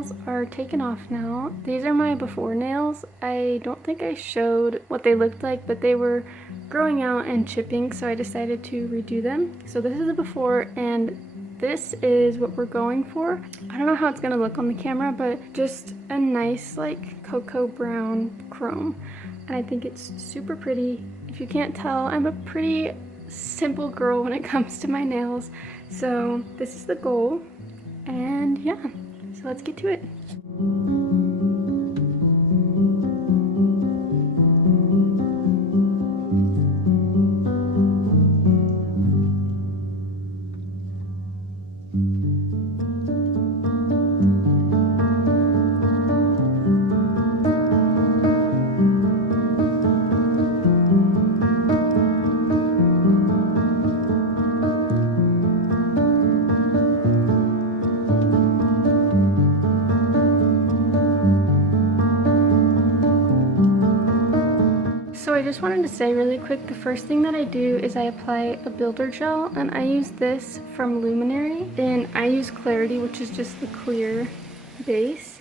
nails are taken off now. These are my before nails. I don't think I showed what they looked like, but they were growing out and chipping, so I decided to redo them. So this is the before, and this is what we're going for. I don't know how it's gonna look on the camera, but just a nice like cocoa brown chrome. And I think it's super pretty. If you can't tell, I'm a pretty simple girl when it comes to my nails. So this is the goal, and yeah, so let's get to it. So I just wanted to say really quick, the first thing that I do is I apply a builder gel, and I use this from Luminary, and I use Clarity, which is just the clear base.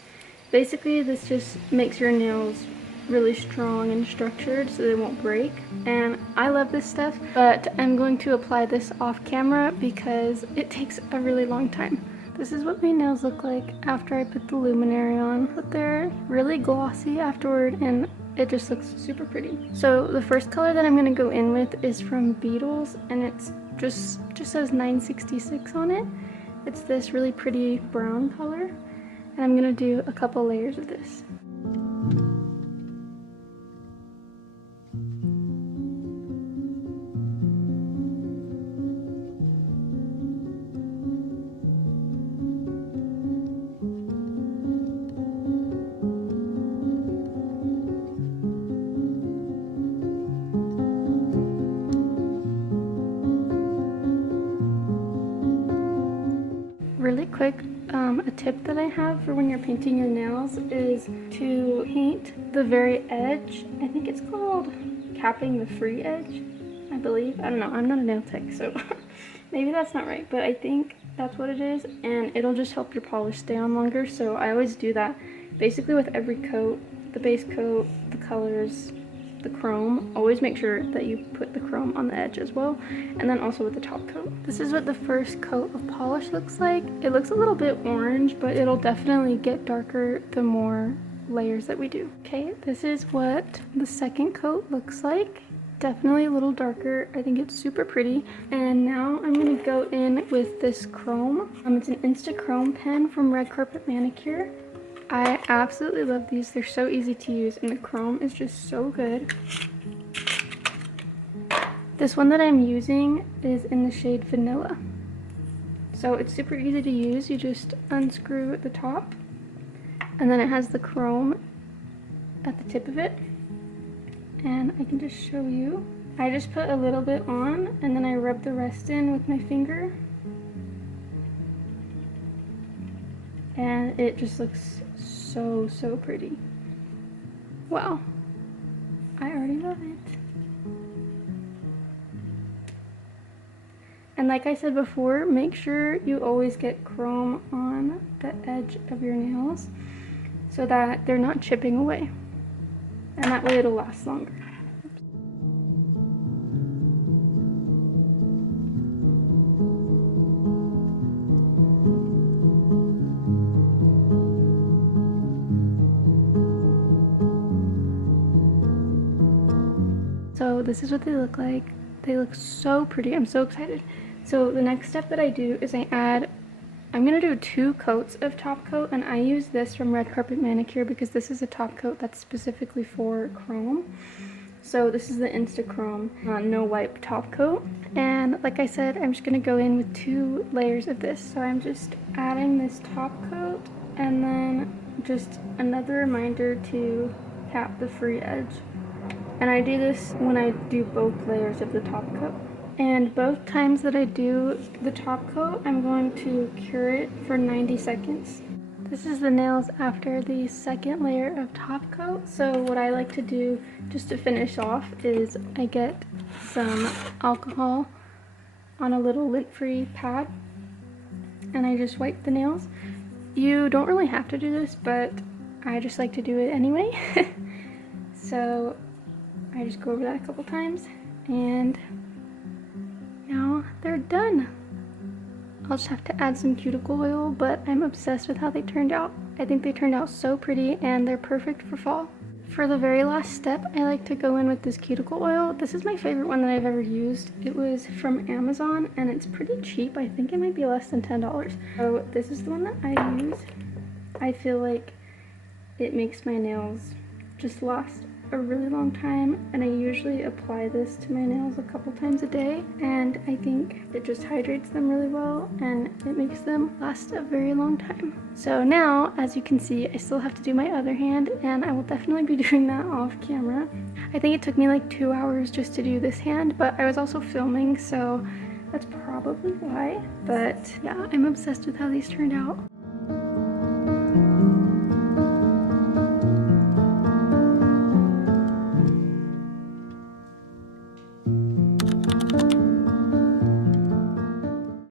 Basically this just makes your nails really strong and structured so they won't break, and I love this stuff, but I'm going to apply this off camera because it takes a really long time. This is what my nails look like after I put the Luminary on, but they're really glossy afterward, and it just looks super pretty. So the first color that I'm going to go in with is from Beetles, and it's just says 966 on it. It's this really pretty brown color, and I'm going to do a couple layers of this. Really quick, a tip that I have for when you're painting your nails is to paint the very edge. I think it's called capping the free edge, I believe. I don't know, I'm not a nail tech, so maybe that's not right, but I think that's what it is, and it'll just help your polish stay on longer. So I always do that basically with every coat, the base coat, the colors, the chrome. Always make sure that you put the chrome on the edge as well, and then also with the top coat. This is what the first coat of polish looks like. It looks a little bit orange, but it'll definitely get darker the more layers that we do. Okay, this is what the second coat looks like. Definitely a little darker. I think it's super pretty. And now I'm gonna go in with this chrome. It's an Insta Chrome pen from Red Carpet Manicure. I absolutely love these. They're so easy to use, and the chrome is just so good. This one that I'm using is in the shade Vanilla. So it's super easy to use. You just unscrew the top, and then it has the chrome at the tip of it. And I can just show you. I just put a little bit on, and then I rub the rest in with my finger. And it just looks so pretty. Wow, I already love it. And like I said before, make sure you always get chrome on the edge of your nails so that they're not chipping away, and that way it'll last longer. So this is what they look like. They look so pretty. I'm so excited. So the next step that I do is I'm gonna do 2 coats of top coat, and I use this from Red Carpet Manicure because this is a top coat that's specifically for chrome. So this is the Insta Chrome no wipe top coat. And like I said, I'm just gonna go in with 2 layers of this. So I'm just adding this top coat, and then just another reminder to cap the free edge. And I do this when I do both layers of the top coat. And both times that I do the top coat, I'm going to cure it for 90 seconds. This is the nails after the second layer of top coat. So what I like to do just to finish off is I get some alcohol on a little lint-free pad, and I just wipe the nails. You don't really have to do this, but I just like to do it anyway. So I just go over that a couple times, and now they're done. I'll just have to add some cuticle oil, but I'm obsessed with how they turned out. I think they turned out so pretty, and they're perfect for fall. For the very last step, I like to go in with this cuticle oil. This is my favorite one that I've ever used. It was from Amazon, and it's pretty cheap. I think it might be less than $10. So this is the one that I use. I feel like it makes my nails just last a really long time, and I usually apply this to my nails a couple times a day, and I think it just hydrates them really well and it makes them last a very long time. So now, as you can see, I still have to do my other hand, and I will definitely be doing that off camera. I think it took me like 2 hours just to do this hand, but I was also filming, so that's probably why. But yeah, I'm obsessed with how these turned out.